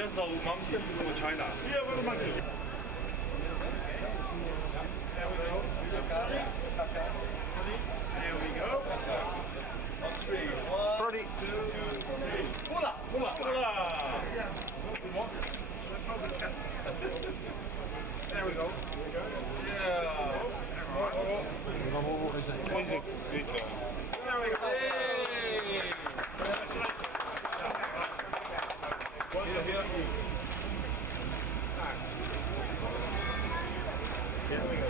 Yes, so monkey for China. Yeah, what a monkey. There we go. There we go. On three. One, Ready. two, three. Hula, hula, hula. There we go. Yeah. There we go. Hey. Here, here. Here we go.